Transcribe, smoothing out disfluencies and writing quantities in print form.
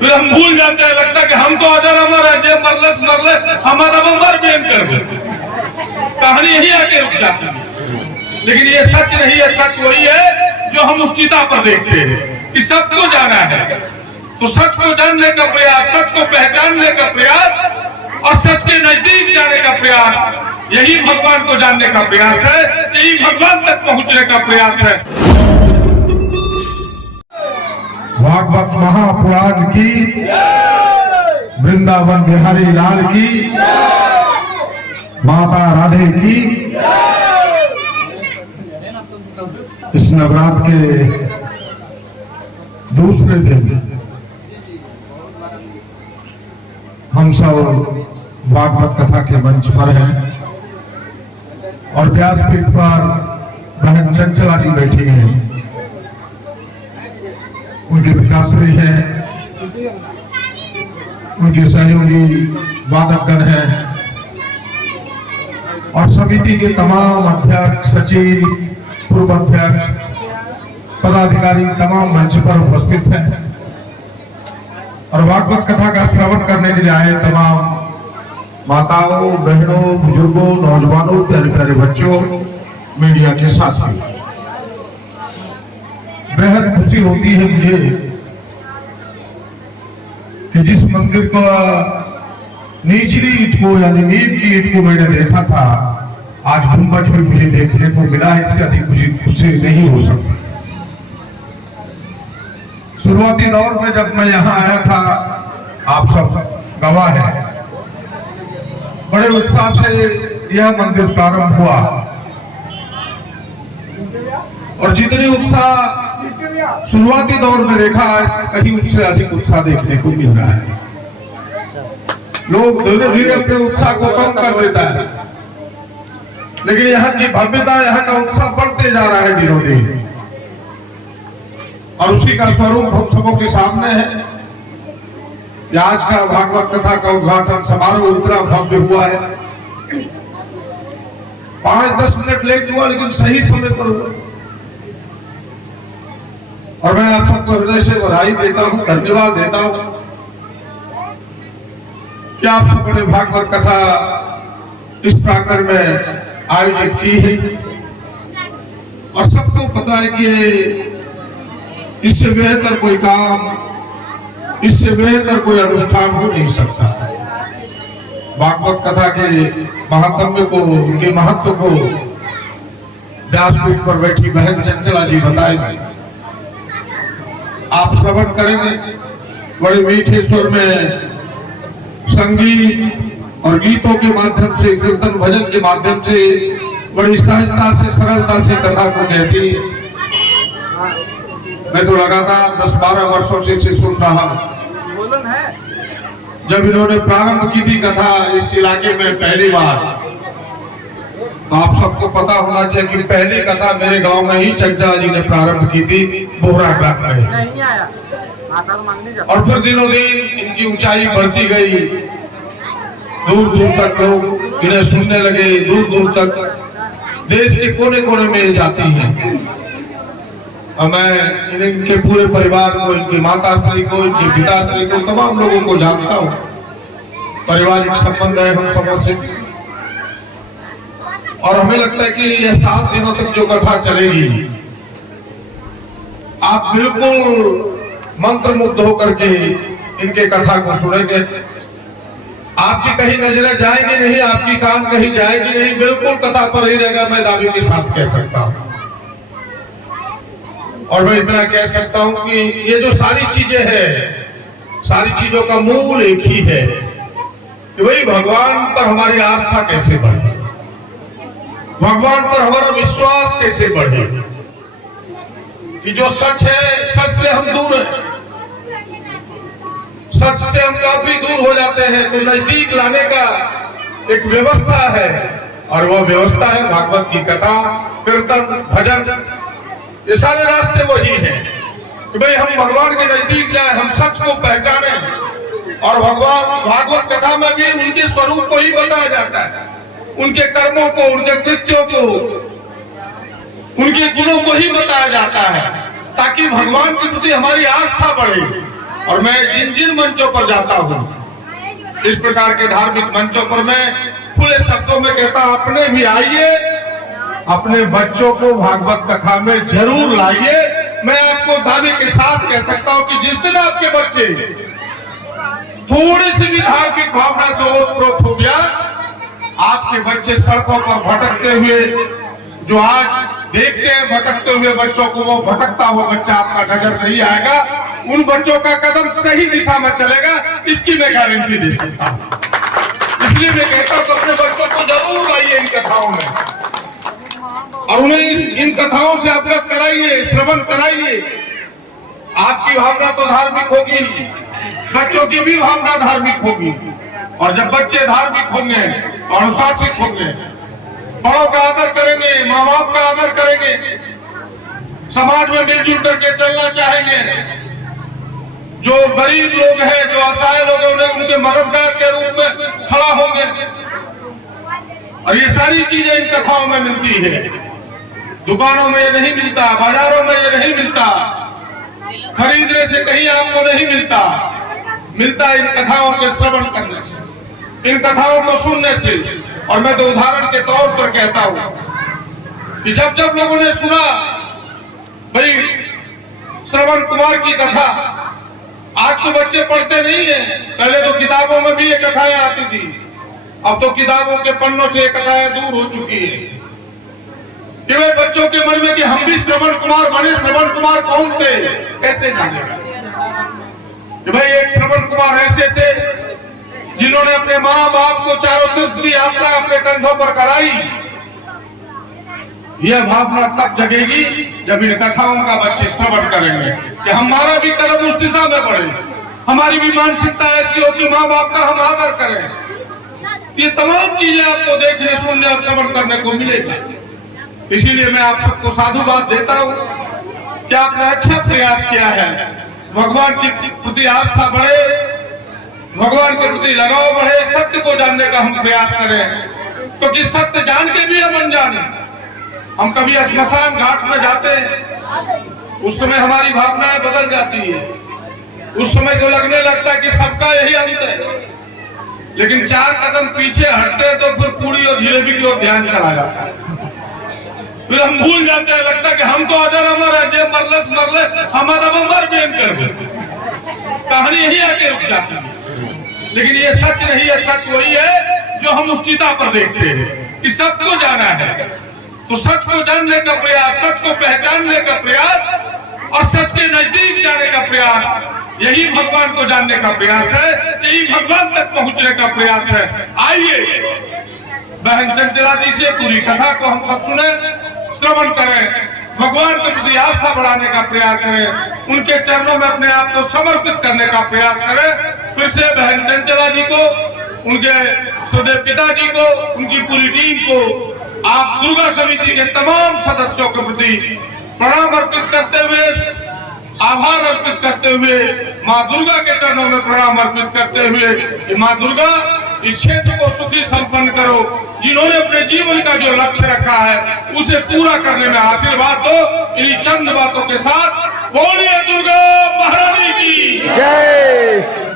फिर हम भूल जाते हैं, लगता है कि हम तो अजर अमर है, जे मरले हमारा मर बेन कर दे, कहानी यही आके रुक जाती है। लेकिन ये सच नहीं है, सच वही है जो हम उस चिता पर देखते हैं कि सच को जाना है, तो सच को जानने का प्रयास, सच को पहचानने का प्रयास और सच के नजदीक जाने का प्रयास, यही भगवान को जानने का प्रयास है, यही भगवान तक पहुंचने का प्रयास है। भागवत महापुराण की, वृंदावन बिहारी लाल की, माता राधे की। इस नवरात्र के दूसरे दिन हम सब भागवत कथा के मंच पर हैं और व्यासपीठ पर बहन चंचला जी बैठी हैं, उनके पिताश्री हैं, उनके सहयोगी वादकगण हैं और समिति के तमाम अध्यक्ष, सचिव, पूर्व अध्यक्ष, पदाधिकारी तमाम मंच पर उपस्थित हैं और भागवत कथा का श्रवण करने के लिए आए तमाम माताओं, बहनों, बुजुर्गों, नौजवानों, प्यारे प्यारे बच्चों, मीडिया के साथियों, बेहद खुशी होती है मुझे कि जिस मंदिर को निचली ईंट को यानी नींव की ईंट को मैंने देखा था, आज गुंबद में मुझे देखने को मिला। इससे अधिक खुशी नहीं हो सकती। शुरुआती दौर में जब मैं यहाँ आया था, आप सब गवाह हैं, बड़े उत्साह से यह मंदिर प्रारंभ हुआ और जितनी उत्साह शुरुआती दौर में देखा, कहीं उससे अधिक उत्साह देखने को मिल रहा है। लोग धीरे धीरे अपने उत्साह को कम कर देता है, लेकिन यहाँ की भव्यता, यहाँ का उत्साह बढ़ते जा रहा है दिनों दिन और उसी का स्वरूप हम सबों के सामने है। आज का भागवत कथा का उद्घाटन समारोह इतना भव्य हुआ है, 5-10 मिनट लेट हुआ लेकिन सही समय पर हुआ और मैं आप सबको हृदय से बधाई देता हूं, धन्यवाद देता हूं कि आप सबों ने भागवत कथा इस प्रांगण में आयोजित की है और सबको पता है कि इससे बेहतर कोई काम, इससे बेहतर कोई अनुष्ठान हो नहीं सकता। भागवत कथा के महात्म्य को, उनके महत्व को व्यासपीठ पर बैठी बहन चंचला जी बताएंगे, आप श्रवण करेंगे। बड़े मीठे स्वर में संगीत और गीतों के माध्यम से, कीर्तन भजन के माध्यम से बड़ी सहजता से, सरलता से कथा को कहती है। मैं तो लगातार 10-12 वर्षों से इसे सुन रहा हूं। जब इन्होंने प्रारंभ की थी कथा इस इलाके में पहली बार, तो आप सबको पता होना चाहिए कि पहली कथा मेरे गांव में ही चंचला जी ने प्रारंभ की थी, बोहरा ग्राम में। नहीं आया और फिर दिनों दिन इनकी ऊंचाई बढ़ती गई, दूर दूर तक लोग इन्हें सुनने लगे, दूर दूर तक देश के कोने कोने में जाती हैं। और मैं इनके पूरे परिवार को, इनकी माताश्री को, इनके पिताश्री को, तमाम लोगों को जानता हूँ। पारिवारिक संबंध है हम सबों से और हमें लगता है कि यह 7 दिनों तक जो कथा चलेगी, आप बिल्कुल मंत्रमुग्ध होकर के इनके कथा को सुनेंगे। आपकी कहीं नजरें जाएंगी नहीं, आपकी कान कहीं जाएगी नहीं, बिल्कुल कथा पर ही रहेगा, मैं दावे के साथ कह सकता हूं। और मैं इतना कह सकता हूं कि ये जो सारी चीजें हैं, सारी चीजों का मूल एक ही है कि भाई भगवान पर हमारी आस्था कैसे बढ़े, भगवान पर हमारा विश्वास कैसे बढ़े, कि जो सच है, सच से हम दूर हैं, सच से हम काफी दूर हो जाते हैं, तो नजदीक लाने का एक व्यवस्था है और वह व्यवस्था है भागवत की कथा, कीर्तन, भजन। ये सारे रास्ते वही हैं कि भाई हम भगवान के नजदीक जाए, हम सच को पहचाने और भगवान भागवत कथा में भी उनके स्वरूप को ही बताया जाता है, उनके कर्मों को, उनके कृत्यों को, उनके गुणों को ही बताया जाता है, ताकि भगवान के प्रति हमारी आस्था बढ़े और मैं जिन जिन मंचों पर जाता हूँ, इस प्रकार के धार्मिक मंचों पर मैं खुले शब्दों में कहता, अपने भी आइए, अपने बच्चों को भागवत कथा में जरूर लाइए। मैं आपको दावे के साथ कह सकता हूं कि जिस दिन आपके बच्चे थोड़ी सी भी धार्मिक भावना से ओतप्रोत हो गया, आपके बच्चे सड़कों पर भटकते हुए, जो आज देखते हैं भटकते हुए बच्चों को, वो भटकता हुआ बच्चा आपका नजर नहीं आएगा। उन बच्चों का कदम सही दिशा में चलेगा, इसकी मैं गारंटी दे सकता हूं। इसलिए मैं कहता हूं अपने बच्चों को जरूर लाइए इन कथाओं में, और उन्हें इन कथाओं से अवगत कराइए, श्रवण कराइए। आपकी भावना तो धार्मिक होगी, बच्चों की भी भावना धार्मिक होगी, और जब बच्चे धार्मिक होंगे, अनुशासित होंगे, बड़ों का आदर करेंगे, माँ बाप का आदर करेंगे, समाज में मिलजुल करके चलना चाहेंगे, जो गरीब लोग हैं, जो असहाय लोग हैं, उन्हें उनके मददगार के रूप में खड़ा होंगे। और ये सारी चीजें इन कथाओं में मिलती है। दुकानों में ये नहीं मिलता, बाजारों में ये नहीं मिलता, खरीदने से कहीं आपको नहीं मिलता। मिलता इन कथाओं के श्रवण करने से, इन कथाओं को सुनने से। और मैं तो उदाहरण के तौर पर कहता हूं कि जब जब लोगों ने सुना भाई श्रवण कुमार की कथा, आज तो बच्चे पढ़ते नहीं है, पहले तो किताबों में भी ये कथाएं आती थी, अब तो किताबों के पन्नों से ये कथाएं दूर हो चुकी है। केवल बच्चों के मन में कि हम भी श्रवण कुमार बने, श्रवण कुमार कौन थे, कैसे जानेगा कि भाई एक श्रवण कुमार ऐसे थे जिन्होंने अपने माँ बाप को चारों तीर्थ की यात्रा अपने कंधों पर कराई। यह भावना तब जगेगी जब इन कथाओं का बच्चे श्रवण करेंगे कि हमारा भी कदम उस दिशा में बढ़े, हमारी भी मानसिकता ऐसी हो कि माँ बाप का हम आदर करें। ये तमाम चीजें आपको देखने, सुनने और श्रवण करने को मिलेगी। इसीलिए मैं आप सबको साधुवाद देता हूँ कि आपने अच्छा प्रयास किया है। भगवान के प्रति आस्था बढ़े, भगवान के प्रति लगाव बढ़े, सत्य को जानने का हम प्रयास करें, क्योंकि सत्य जान के भी हम अनजाने। हम कभी श्मशान घाट में जाते हैं, उस समय हमारी भावनाएं बदल जाती है, उस समय तो लगने लगता है कि सबका यही अंत है, लेकिन 4 कदम पीछे हटते हैं तो फिर पूरी और जिलेबी की ओर ध्यान चला जाता है। फिर हम भूल जाते हैं, लगता है कि हम तो अजर अमर है, जे मरले हमारा मर बेन कर दे, कहानी यही आके रुक जाती है। लेकिन ये सच नहीं है, सच वही है जो हम उस चिता पर देखते हैं कि सच को जाना है, तो सच को जानने का प्रयास, सच को पहचानने का प्रयास और सच के नजदीक जाने का प्रयास, यही भगवान को जानने का प्रयास है, यही भगवान तक पहुंचने का प्रयास है। आइए बहन चंचला जी से पूरी कथा को हम सब सुने, श्रवण करें, भगवान के प्रति आस्था बढ़ाने का प्रयास करें, उनके चरणों में अपने आप को समर्पित करने का प्रयास करें। फिर से बहन चंचला जी को, उनके श्रद्धेय पिताजी को, उनकी पूरी टीम को, आप दुर्गा समिति के तमाम सदस्यों के प्रति प्रणाम अर्पित करते हुए, आभार अर्पित करते हुए, माँ दुर्गा के चरणों में प्रणाम अर्पित करते हुए कि माँ दुर्गा इस क्षेत्र को सुखी संपन्न करो, जिन्होंने अपने जीवन का जो लक्ष्य रखा है उसे पूरा करने में आशीर्वाद दो। इन्हीं चंद बातों के साथ बोलिए दुर्गा महारानी की जय।